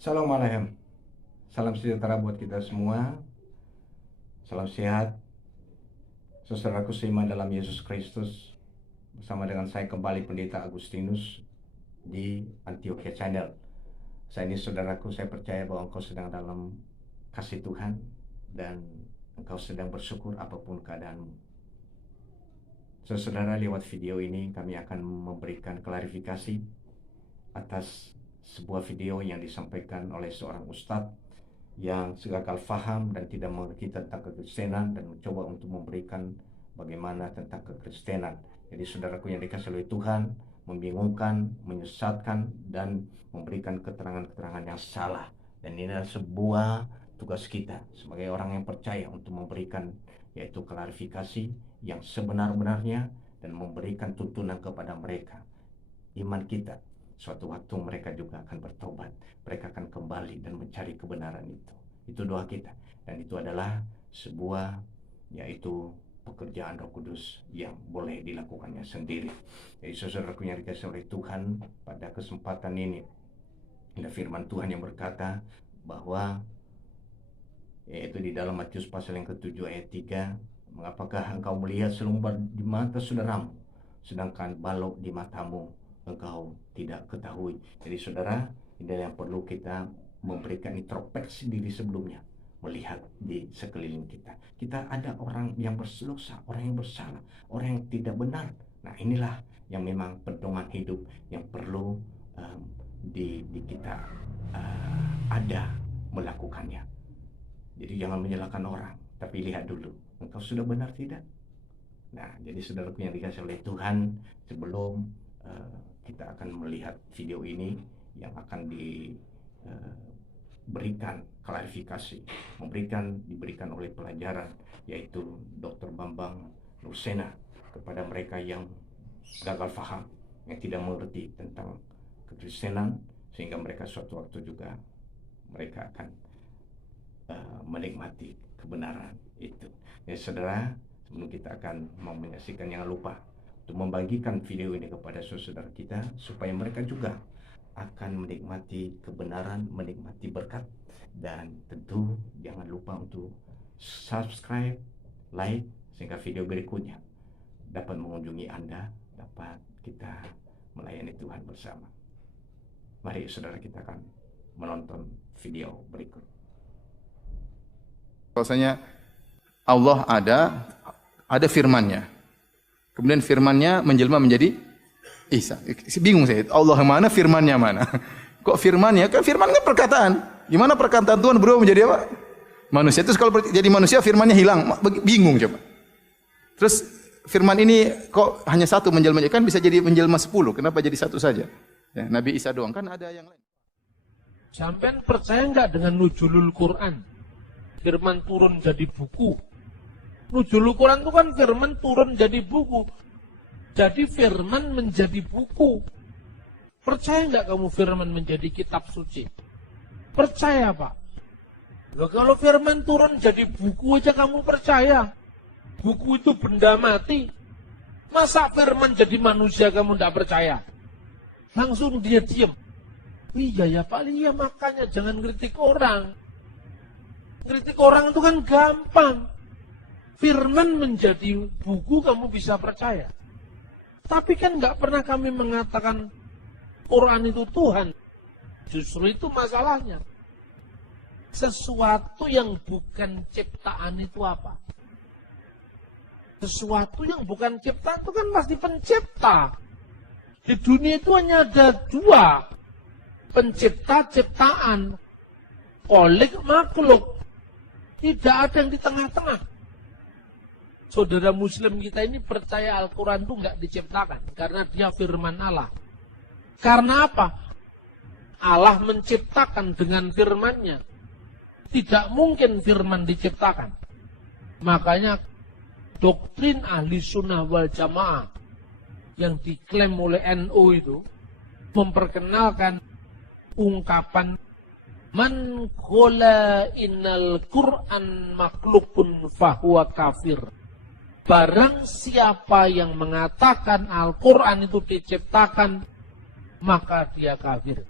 Salam alaikum. Salam sejahtera buat kita semua. Salam sehat. Saudaraku seiman dalam Yesus Kristus. Bersama dengan saya kembali Pendeta Agustinus di Antioquia Channel. Saya ini saudaraku, saya percaya bahwa engkau sedang dalam kasih Tuhan dan engkau sedang bersyukur apapun keadaanmu. Saudara, lewat video ini kami akan memberikan klarifikasi atas sebuah video yang disampaikan oleh seorang ustadz yang gagal faham dan tidak mengerti tentang kekristenan dan mencoba untuk memberikan bagaimana tentang kekristenan. Jadi saudaraku yang dikasihi oleh Tuhan, membingungkan, menyesatkan, dan memberikan keterangan-keterangan yang salah. Dan ini adalah sebuah tugas kita sebagai orang yang percaya untuk memberikan yaitu klarifikasi yang sebenar-benarnya dan memberikan tuntunan kepada mereka. Iman kita, suatu waktu mereka juga akan bertobat. Mereka akan kembali dan mencari kebenaran itu. Itu doa kita. Dan itu adalah sebuah yaitu pekerjaan Roh Kudus yang boleh dilakukannya sendiri. Jadi saudaraku yang dikasihi oleh Tuhan, pada kesempatan ini ada firman Tuhan yang berkata bahwa yaitu di dalam Matius pasal yang ke-7 ayat 3, mengapakah engkau melihat selumbar di mata saudaramu, sedangkan balok di matamu engkau tidak ketahui. Jadi saudara, ini yang perlu kita memberikan introspeksi diri sebelumnya, melihat di sekeliling kita. Kita ada orang yang berdosa, orang yang bersalah, orang yang tidak benar. Nah inilah yang memang pedoman hidup yang perlu di kita ada melakukannya. Jadi jangan menyalahkan orang, tapi lihat dulu, engkau sudah benar tidak? Nah, jadi saudaraku yang dikasihi oleh Tuhan, sebelum kita akan melihat video ini yang akan diberikan klarifikasi, diberikan oleh pelajaran, yaitu Dr. Bambang Nursena kepada mereka yang gagal faham, yang tidak mengerti tentang kekristenan, sehingga mereka suatu waktu juga mereka akan menikmati kebenaran itu. Ya saudara, sebelum kita akan mau menyaksikan, jangan lupa untuk membagikan video ini kepada saudara kita supaya mereka juga akan menikmati kebenaran, menikmati berkat, dan tentu jangan lupa untuk subscribe, like, sehingga video berikutnya dapat mengunjungi Anda, dapat kita melayani Tuhan bersama. Mari saudara, kita akan menonton video berikut. Bahwasanya Allah ada firman-Nya. Kemudian firman-Nya menjelma menjadi Isa. Bingung saya, Allah yang mana, firman-Nya mana? Kok firman-Nya? Kan firman kan perkataan. Gimana perkataan Tuhan berubah menjadi apa? Manusia. Terus kalau jadi manusia firman-Nya hilang, bingung coba. Terus firman ini kok hanya satu menjelma, kan bisa jadi menjelma 10. Kenapa jadi satu saja? Ya, Nabi Isa doang, kan ada yang lain. Sampean percaya enggak dengan nuzulul Quran? Firman turun jadi buku. Nuzulul Quran itu kan firman turun jadi buku. Jadi firman menjadi buku. Percaya enggak kamu firman menjadi kitab suci? Percaya, Pak. Loh, kalau firman turun jadi buku aja kamu percaya. Buku itu benda mati. Masa firman jadi manusia kamu enggak percaya? Langsung dia diam. Iya ya Pak, iya makanya jangan kritik orang. Kritik orang itu kan gampang. Firman menjadi buku kamu bisa percaya. Tapi kan nggak pernah kami mengatakan Quran itu Tuhan. Justru itu masalahnya. Sesuatu yang bukan ciptaan itu apa? Sesuatu yang bukan ciptaan itu kan pasti pencipta. Di dunia itu hanya ada dua. Pencipta, ciptaan. Kholik, makhluk. Tidak ada yang di tengah-tengah. Saudara Muslim kita ini percaya Al-Quran itu nggak diciptakan. Karena dia firman Allah. Karena apa? Allah menciptakan dengan firman-Nya. Tidak mungkin firman diciptakan. Makanya doktrin ahli sunnah wal jamaah yang diklaim oleh NU itu memperkenalkan ungkapan man qala innal Qur'an makhlukun fahuwa kafir. Barang siapa yang mengatakan Al-Quran itu diciptakan, maka dia kafir.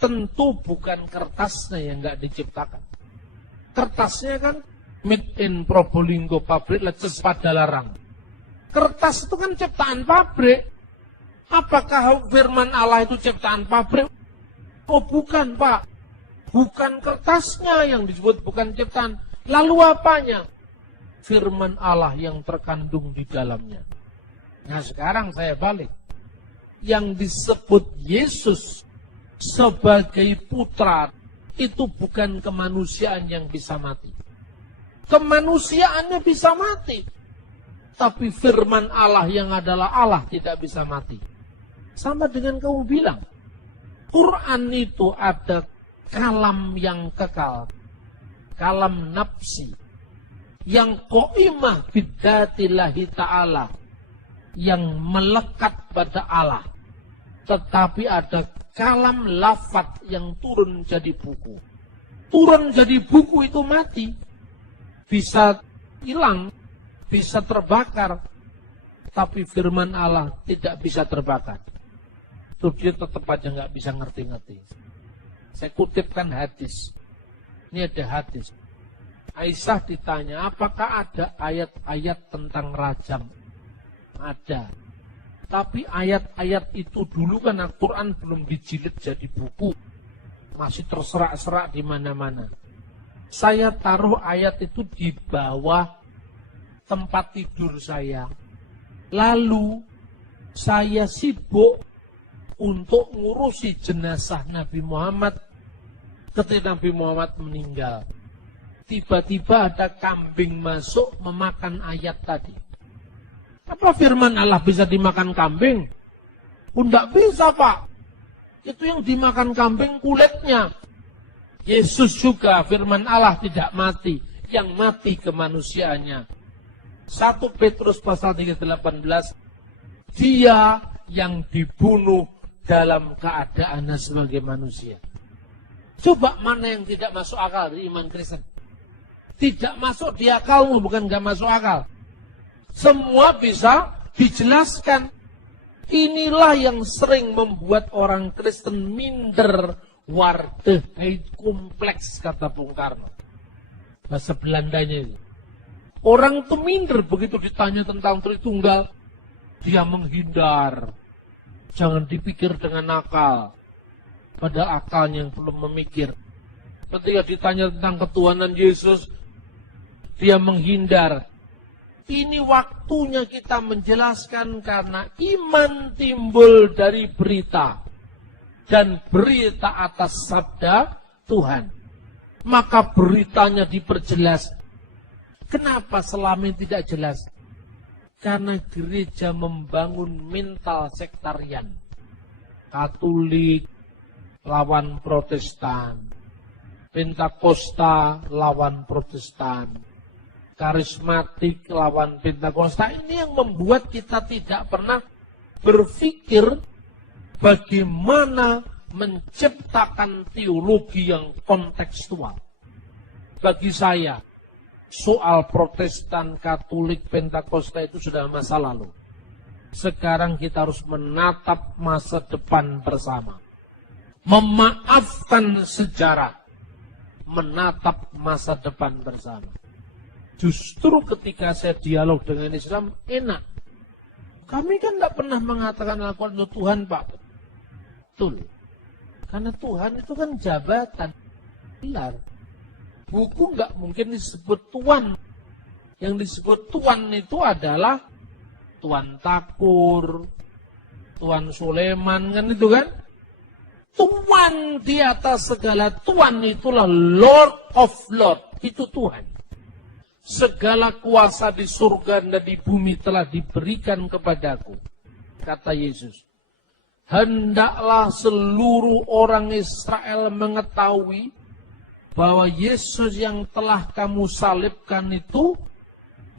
tentu bukan kertasnya yang nggak diciptakan. Kertasnya kan made in Probolinggo pabrik leces Padalarang. Kertas itu kan ciptaan pabrik. Apakah firman Allah itu ciptaan pabrik? Oh bukan, Pak. Bukan kertasnya yang disebut bukan ciptaan. Lalu apanya? Firman Allah yang terkandung di dalamnya. Nah sekarang saya balik. Yang disebut Yesus sebagai putra itu bukan kemanusiaan yang bisa mati. Kemanusiaannya bisa mati. Tapi firman Allah yang adalah Allah tidak bisa mati. Sama dengan kamu bilang. Quran itu ada kalam yang kekal. Kalam nafsi. Yang qaimah bidzatillahi ta'ala. Yang melekat pada Allah. Tetapi ada kalam lafaz yang turun jadi buku. Turun jadi buku itu mati. Bisa hilang. Bisa terbakar. Tapi firman Allah tidak bisa terbakar. Itu dia tetap aja nggak bisa ngerti-ngerti. Saya kutipkan hadis. Ini ada hadis. Aisyah ditanya, apakah ada ayat-ayat tentang rajam? Ada. Tapi ayat-ayat itu dulu kan Al-Quran belum dijilid jadi buku. Masih terserak-serak di mana-mana. Saya taruh ayat itu di bawah tempat tidur saya. Lalu saya sibuk untuk ngurusi jenazah Nabi Muhammad ketika Nabi Muhammad meninggal. Tiba-tiba ada kambing masuk memakan ayat tadi. Apa firman Allah bisa dimakan kambing? Tidak bisa, Pak. Itu yang dimakan kambing kulitnya. Yesus juga firman Allah tidak mati. Yang mati kemanusiaannya. 1 Petrus pasal 3:18, dia yang dibunuh dalam keadaannya sebagai manusia. Coba mana yang tidak masuk akal di iman Kristen? Tidak masuk di akalmu, bukan gak masuk akal. Semua bisa dijelaskan. Inilah yang sering membuat orang Kristen minder, waardigheid kompleks, kata Bung Karno. Bahasa Belandanya itu. Orang itu minder begitu ditanya tentang Tritunggal, dia menghindar. Jangan dipikir dengan akal. Pada akalnya yang belum memikir. Ketika ditanya tentang ketuhanan Yesus, dia menghindar. Ini waktunya kita menjelaskan karena iman timbul dari berita. Dan berita atas sabda Tuhan. Maka beritanya diperjelas. Kenapa selama ini tidak jelas? Karena gereja membangun mental sektarian. Katolik lawan Protestan. Pentakosta lawan Protestan. Karismatik lawan Pentakosta. Ini yang membuat kita tidak pernah berpikir bagaimana menciptakan teologi yang kontekstual. Bagi saya, soal Protestan, Katolik, Pentakosta itu sudah masa lalu. Sekarang kita harus menatap masa depan bersama. Memaafkan sejarah. Menatap masa depan bersama. Justru ketika saya dialog dengan Islam, enak. Kami kan tidak pernah mengatakan Al-Quran itu Tuhan, Pak. Betul. Karena Tuhan itu kan jabatan. Benar. Buku nggak mungkin disebut Tuan. Yang disebut Tuan itu adalah Tuan Takur, Tuan Sulaiman, kan itu kan? Tuan di atas segala Tuan itulah Lord of Lord. Itu Tuhan. Segala kuasa di surga dan di bumi telah diberikan kepadaku. Kata Yesus. Hendaklah seluruh orang Israel mengetahui bahwa Yesus yang telah kamu salibkan itu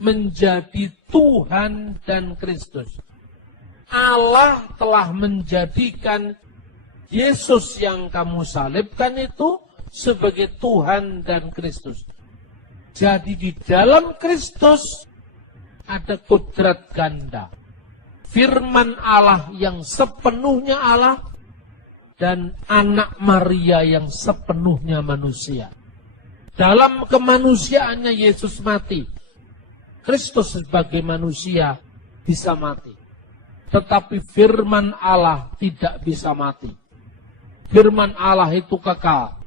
menjadi Tuhan dan Kristus. Allah telah menjadikan Yesus yang kamu salibkan itu sebagai Tuhan dan Kristus. Jadi di dalam Kristus ada kodrat ganda. Firman Allah yang sepenuhnya Allah dan anak Maria yang sepenuhnya manusia. Dalam kemanusiaannya Yesus mati. Kristus sebagai manusia bisa mati. Tetapi firman Allah tidak bisa mati. Firman Allah itu kekal.